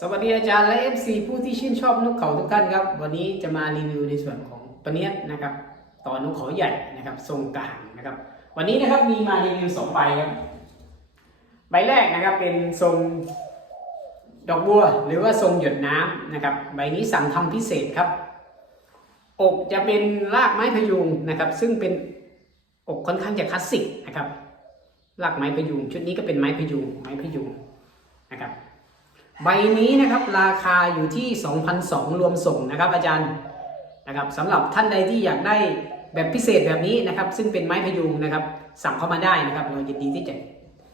สวัสดีอาจารย์และ FC ผู้ที่ชื่นชอบนกเขาทุกท่านครับ วันนี้จะมารีวิวในส่วนของปะเนียดนะครับต่อนกเขาใหญ่นะครับทรงกลางนะครับ วันนี้นะครับมีมารีวิวสองใบครับใบแรกนะครับเป็นทรงดอกบัว หรือว่าทรงหยดน้ำนะครับ ใบนี้สั่งทำพิเศษครับ อกจะเป็นรากไม้พยุงนะครับ ซึ่งเป็นอกค่อนข้างจะคลาสสิกนะครับรากไม้พยุง ชุดนี้ก็เป็นไม้พยุงไม้พยุงนะครับ ใบนี้นะครับราคาอยู่ที่ 2,200 รวมส่งนะครับ อาจารย์นะครับสำหรับท่านใดที่อยากได้แบบพิเศษแบบนี้นะครับ ซึ่งเป็นไม้พยุงนะครับ สั่งเข้ามาได้นะครับเรายินดีที่จะ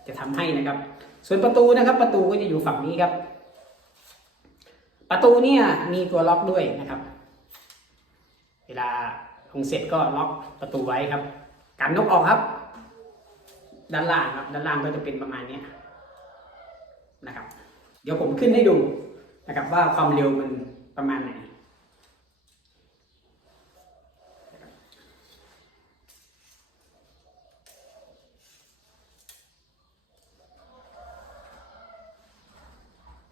จะทำให้นะครับ ส่วนประตูนะครับ ประตูก็จะอยู่ฝั่งนี้ครับ ประตูเนี่ยมีตัวล็อกด้วยนะครับ เวลาลงเสร็จก็ล็อกประตูไว้ครับกันนกออกครับ ด้านล่างครับ ด้านล่างก็จะเป็นประมาณนี้นะครับ เดี๋ยวผมขึ้นให้ดูนะครับว่าความเร็วมันประมาณไหน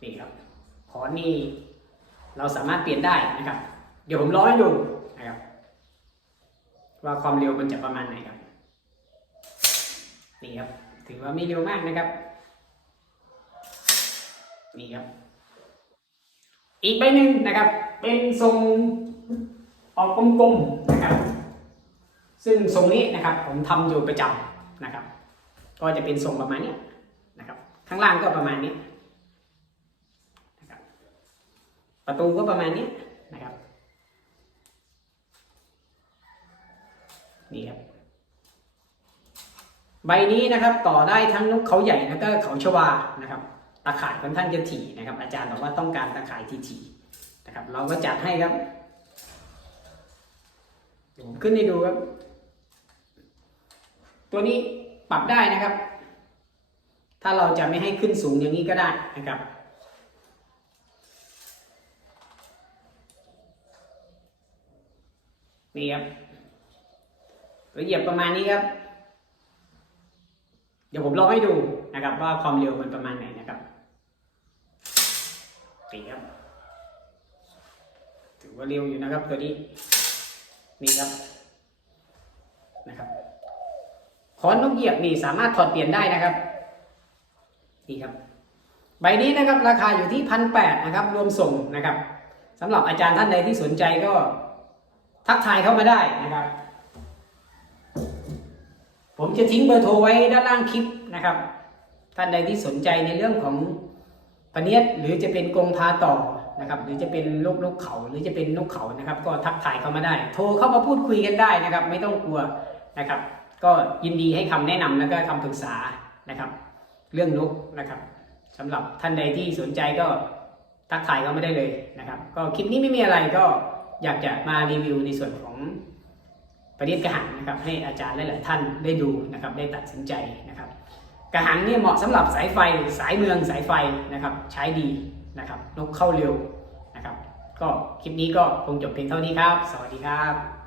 นี่ครับขอนี่เราสามารถเปลี่ยนได้นะครับ เดี๋ยวผมร้อยดูนะครับ ว่าความเร็วมันจะประมาณไหนครับ นี่ครับ ถือว่าไม่เร็วมากนะครับ นี่ครับ อีกใบหนึ่งนะครับ เป็นทรงออกกลมๆนะครับ ซึ่งทรงนี้นะครับ ผมทำอยู่ประจำนะครับ ก็จะเป็นทรงประมาณนี้นะครับ ข้างล่างก็ประมาณนี้นะครับประตูก็ประมาณนี้นะครับนี่ครับใบนี้นะครับต่อได้ทั้งนกเขาใหญ่แล้วก็เขาชวานะครับ ตาข่ายค่อนข้างจะถี่นะครับ อาจารย์บอกว่าต้องการตาข่ายถี่นะครับ เราก็จัดให้ครับเดี๋ยวผมขึ้นให้ดูครับ ตัวนี้ปรับได้นะครับ ถ้าเราจะไม่ให้ขึ้นสูงอย่างนี้ก็ได้นะครับนี่ครับละเอียดประมาณนี้ครับ เดี๋ยวผมลองให้ดูนะครับว่าความเร็วมันประมาณไหนนะครับ นี่ครับถือว่าเร็วอยู่นะครับตัวนี้นี่ครับนะครับคอนนกเหยียบนี่สามารถถอดเปลี่ยนได้นะครับนี่ครับ ใบนี้นะครับราคาอยู่ที่พันแปดนะครับ รวมส่งนะครับสำหรับอาจารย์ท่านใดที่สนใจก็ทักทายเข้ามาได้นะครับ ผมจะทิ้งเบอร์โทรไว้ด้านล่างคลิปนะครับ ท่านใดที่สนใจในเรื่องของ ปเนียดหรือจะเป็นกงพาต่อนะครับหรือจะเป็นลูกนกเขาหรือจะเป็นนกเขานะครับ ก็ทักทายเข้ามาได้ โทรเข้ามาพูดคุยกันได้นะครับ ไม่ต้องกลัวนะครับ ก็ยินดีให้คำแนะนำแล้วก็คำปรึกษานะครับ เรื่องนกนะครับสำหรับท่านใดที่สนใจก็ทักทายเข้ามาได้เลยนะครับ ก็คลิปนี้ไม่มีอะไรก็อยากจะมารีวิวในส่วนของประเด็นกระหังนะครับ ให้อาจารย์หลายๆท่านได้ดูนะครับ ได้ตัดสินใจนะครับ กระหังเนี่ยเหมาะสำหรับสายไฟสายเมืองสายไฟนะครับ ใช้ดีนะครับนกเข้าเร็วนะครับ ก็คลิปนี้ก็คงจบเพียงเท่านี้ครับ สวัสดีครับ